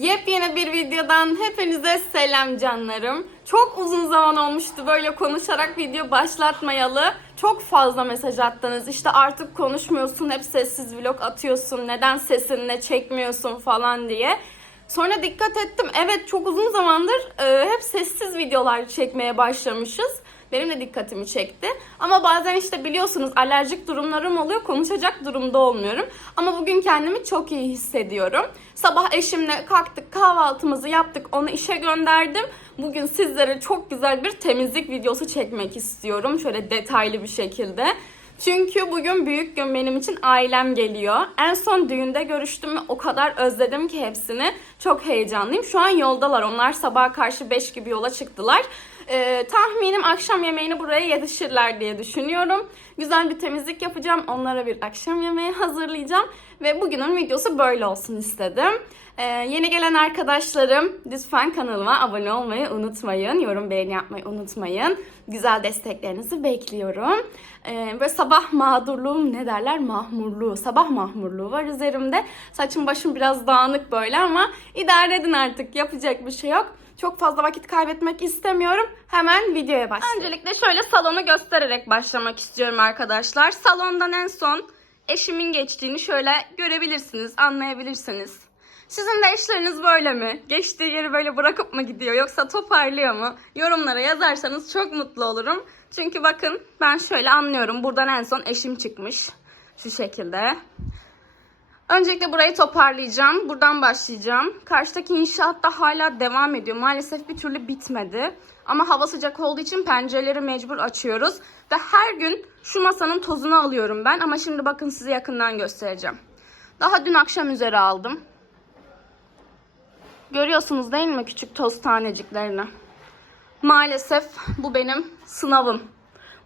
Yepyeni bir videodan hepinize selam canlarım. Çok uzun zaman olmuştu böyle konuşarak video başlatmayalı. Çok fazla mesaj attınız. İşte artık konuşmuyorsun, hep sessiz vlog atıyorsun. Neden sesinle çekmiyorsun falan diye. Sonra dikkat ettim. Evet çok uzun zamandır e, hep sessiz videolar çekmeye başlamışız. Benim de dikkatimi çekti. Ama bazen işte biliyorsunuz alerjik durumlarım oluyor. Konuşacak durumda olmuyorum. Ama bugün kendimi çok iyi hissediyorum. Sabah eşimle kalktık kahvaltımızı yaptık. Onu işe gönderdim. Bugün sizlere çok güzel bir temizlik videosu çekmek istiyorum. Şöyle detaylı bir şekilde. Çünkü bugün büyük gün benim için ailem geliyor. En son düğünde görüştüm o kadar özledim ki hepsini. Çok heyecanlıyım. Şu an yoldalar. Onlar sabaha karşı 5 gibi yola çıktılar. Ee, tahminim akşam yemeğini buraya yetişirler diye düşünüyorum. Güzel bir temizlik yapacağım. Onlara bir akşam yemeği hazırlayacağım. Ve bugünün videosu böyle olsun istedim. Ee, yeni gelen arkadaşlarım lütfen kanalıma abone olmayı unutmayın. Yorum beğeni yapmayı unutmayın. Güzel desteklerinizi bekliyorum. Ee, böyle sabah mağdurluğum ne derler? Mahmurluğu. Sabah mahmurluğu var üzerimde. Saçım başım biraz dağınık böyle ama idare edin artık. Yapacak bir şey yok. Çok fazla vakit kaybetmek istemiyorum. Hemen videoya başlayalım. Öncelikle şöyle salonu göstererek başlamak istiyorum arkadaşlar. Salondan en son eşimin geçtiğini şöyle görebilirsiniz, anlayabilirsiniz. Sizin de eşleriniz böyle mi? Geçtiği yeri böyle bırakıp mı gidiyor yoksa toparlıyor mu? Yorumlara yazarsanız çok mutlu olurum. Çünkü bakın ben şöyle anlıyorum. Buradan en son eşim çıkmış. Şu şekilde. Öncelikle burayı toparlayacağım. Buradan başlayacağım. Karşıdaki inşaat da hala devam ediyor. Maalesef bir türlü bitmedi. Ama hava sıcak olduğu için pencereleri mecbur açıyoruz. Ve her gün şu masanın tozunu alıyorum ben. Ama şimdi bakın size yakından göstereceğim. Daha dün akşam üzeri aldım. Görüyorsunuz değil mi küçük toz taneciklerini? Maalesef bu benim sınavım.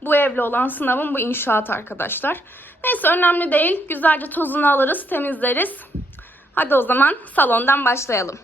Bu evle olan sınavım bu inşaat arkadaşlar. Neyse önemli değil. Güzelce tozunu alırız, temizleriz. Hadi o zaman salondan başlayalım.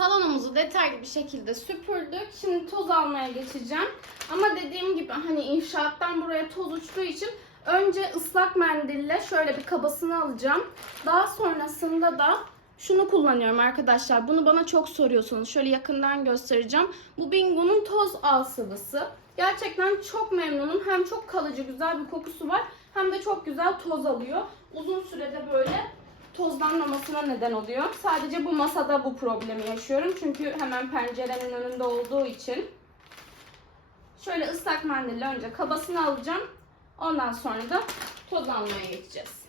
Banyomuzu detaylı bir şekilde süpürdük. Şimdi toz almaya geçeceğim. Ama dediğim gibi hani inşaattan buraya toz uçtuğu için önce ıslak mendille şöyle bir kabasını alacağım. Daha sonrasında da şunu kullanıyorum arkadaşlar. Bunu bana çok soruyorsunuz. Şöyle yakından göstereceğim. Bu Bingo'nun toz al sıvısı. Gerçekten çok memnunum. Hem çok kalıcı güzel bir kokusu var. Hem de çok güzel toz alıyor. Uzun sürede böyle tozlanmamasına neden oluyor. Sadece bu masada bu problemi yaşıyorum. Çünkü hemen pencerenin önünde olduğu için. Şöyle ıslak mendille önce kabasını alacağım. Ondan sonra da toz almaya geçeceğiz.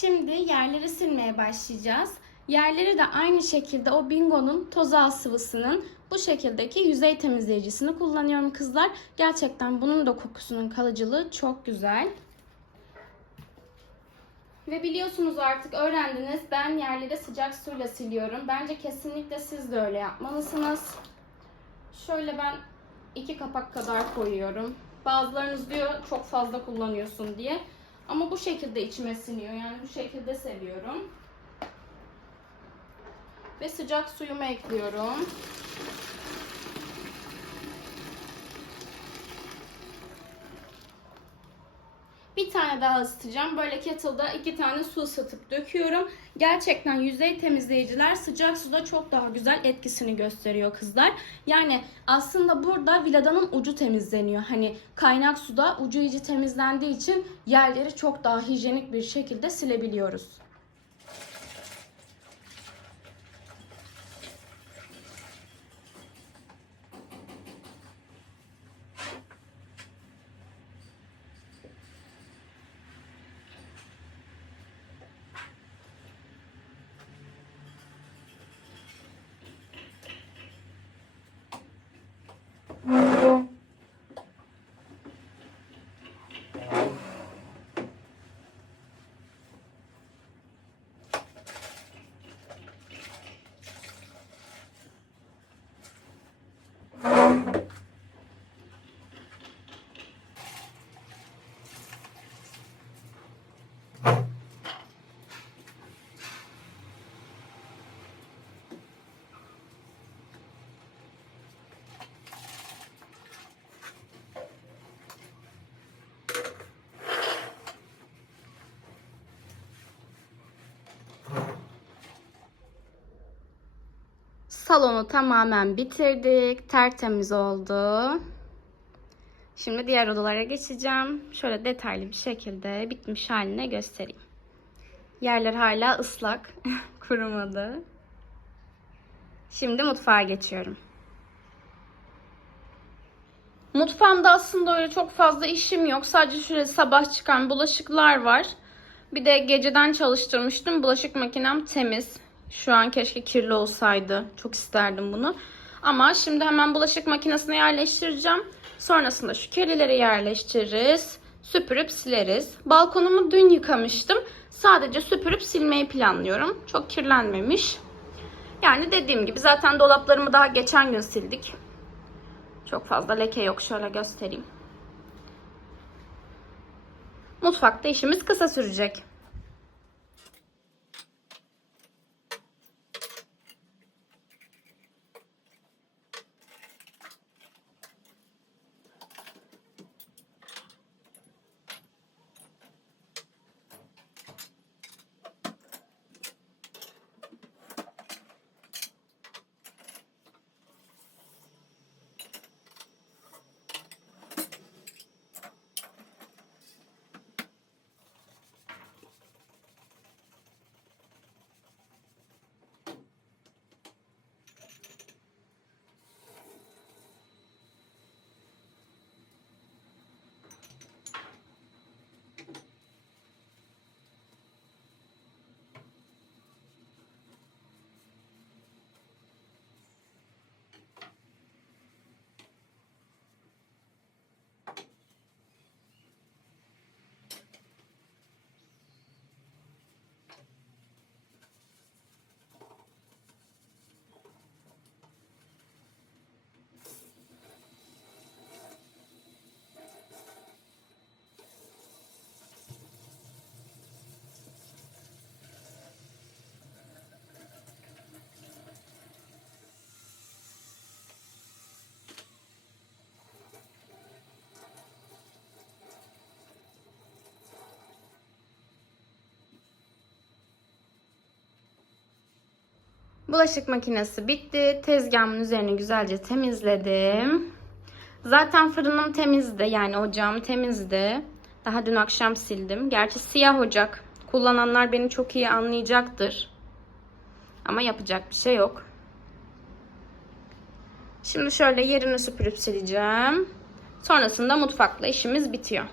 Şimdi yerleri silmeye başlayacağız. Yerleri de aynı şekilde o Bingo'nun toz al sıvısının bu şekildeki yüzey temizleyicisini kullanıyorum kızlar. Gerçekten bunun da kokusunun kalıcılığı çok güzel. Ve biliyorsunuz artık öğrendiniz ben yerleri sıcak suyla siliyorum. Bence kesinlikle siz de öyle yapmalısınız. Şöyle ben iki kapak kadar koyuyorum. Bazılarınız diyor çok fazla kullanıyorsun diye. Ama bu şekilde içime siniyor. Yani bu şekilde seviyorum. Ve sıcak suyumu ekliyorum. Bir tane daha ısıtacağım. Böyle kettle'da iki tane su ısıtıp döküyorum. Gerçekten yüzey temizleyiciler sıcak suda çok daha güzel etkisini gösteriyor kızlar. Yani aslında burada viladanın ucu temizleniyor. Hani kaynak suda ucu iyice temizlendiği için yerleri çok daha hijyenik bir şekilde silebiliyoruz. Salonu tamamen bitirdik. Tertemiz oldu. Şimdi diğer odalara geçeceğim. Şöyle detaylı bir şekilde bitmiş haline göstereyim. Yerler hala ıslak. Kurumadı. Şimdi mutfağa geçiyorum. Mutfağımda aslında öyle çok fazla işim yok. Sadece şöyle sabah çıkan bulaşıklar var. Bir de geceden çalıştırmıştım. Bulaşık makinem temiz. Şu an keşke kirli olsaydı. Çok isterdim bunu. Ama şimdi hemen bulaşık makinesine yerleştireceğim. Sonrasında şu kirlileri yerleştiririz. Süpürüp sileriz. Balkonumu dün yıkamıştım. Sadece süpürüp silmeyi planlıyorum. Çok kirlenmemiş. Yani dediğim gibi zaten dolaplarımı daha geçen gün sildik. Çok fazla leke yok. Şöyle göstereyim. Mutfakta işimiz kısa sürecek. Bulaşık makinesi bitti. Tezgahımın üzerini güzelce temizledim. Zaten fırınım temizdi. Yani ocağım temizdi. Daha dün akşam sildim. Gerçi siyah ocak. Kullananlar beni çok iyi anlayacaktır. Ama yapacak bir şey yok. Şimdi şöyle yerini süpürüp sileceğim. Sonrasında mutfakla işimiz bitiyor.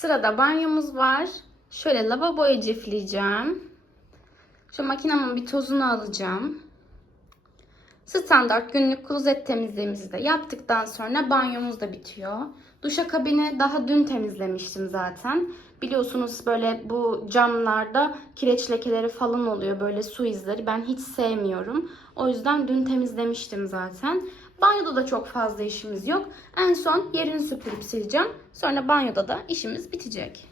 Sırada banyomuz var. Şöyle lavaboyu cifleyeceğim. Şu makinemin bir tozunu alacağım. Standart günlük klozet temizliğimizi de yaptıktan sonra banyomuz da bitiyor. Duşakabini daha dün temizlemiştim zaten. Biliyorsunuz böyle bu camlarda kireç lekeleri falan oluyor. Böyle su izleri. Ben hiç sevmiyorum. O yüzden dün temizlemiştim zaten. Banyoda da çok fazla işimiz yok. En son yerini süpürüp sileceğim. Sonra banyoda da işimiz bitecek.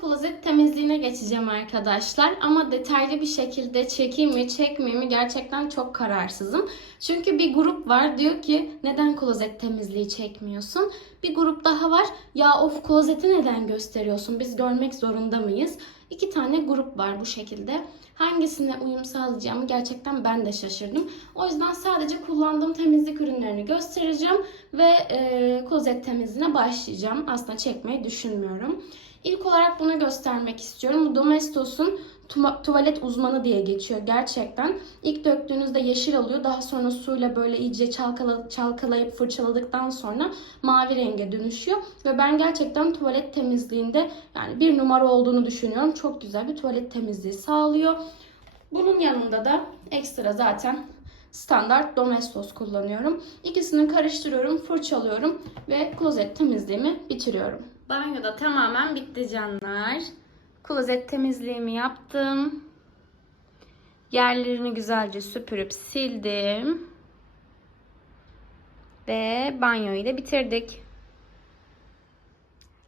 Klozet temizliğine geçeceğim arkadaşlar. Ama detaylı bir şekilde çekeyim mi çekmeyeyim mi gerçekten çok kararsızım. Çünkü bir grup var diyor ki neden klozet temizliği çekmiyorsun? Bir grup daha var ya of klozeti neden gösteriyorsun biz görmek zorunda mıyız? İki tane grup var bu şekilde. Hangisine uyum sağlayacağımı gerçekten ben de şaşırdım. O yüzden sadece kullandığım temizlik ürünlerini göstereceğim ve e, klozet temizliğine başlayacağım. Aslında çekmeyi düşünmüyorum. İlk olarak bunu göstermek istiyorum. Bu Domestos'un tuvalet uzmanı diye geçiyor gerçekten. İlk döktüğünüzde yeşil oluyor. Daha sonra suyla böyle iyice çalkala, çalkalayıp fırçaladıktan sonra mavi renge dönüşüyor. Ve ben gerçekten tuvalet temizliğinde yani bir numara olduğunu düşünüyorum. Çok güzel bir tuvalet temizliği sağlıyor. Bunun yanında da ekstra zaten standart Domestos kullanıyorum. İkisini karıştırıyorum, fırçalıyorum ve klozet temizliğimi bitiriyorum. Banyoda tamamen bitti canlar. Klozet temizliğimi yaptım. Yerlerini güzelce süpürüp sildim. Ve banyoyu da bitirdik.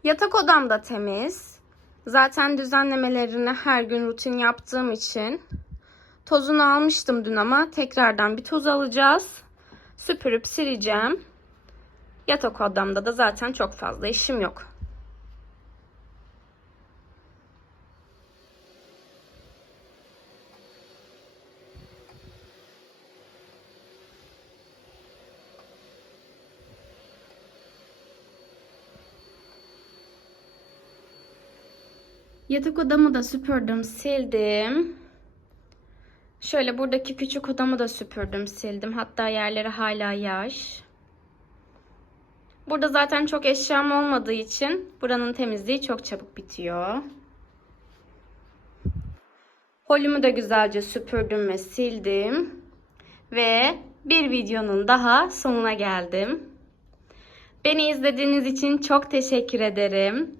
Yatak odam da temiz. Zaten düzenlemelerini her gün rutin yaptığım için tozunu almıştım dün ama tekrardan bir toz alacağız. Süpürüp sileceğim. Yatak odamda da zaten çok fazla işim yok. Yatak odamı da süpürdüm, sildim. Şöyle buradaki küçük odamı da süpürdüm, sildim. Hatta yerleri hala yaş. Burada zaten çok eşyam olmadığı için buranın temizliği çok çabuk bitiyor. Holümü de güzelce süpürdüm ve sildim. Ve bir videonun daha sonuna geldim. Beni izlediğiniz için çok teşekkür ederim.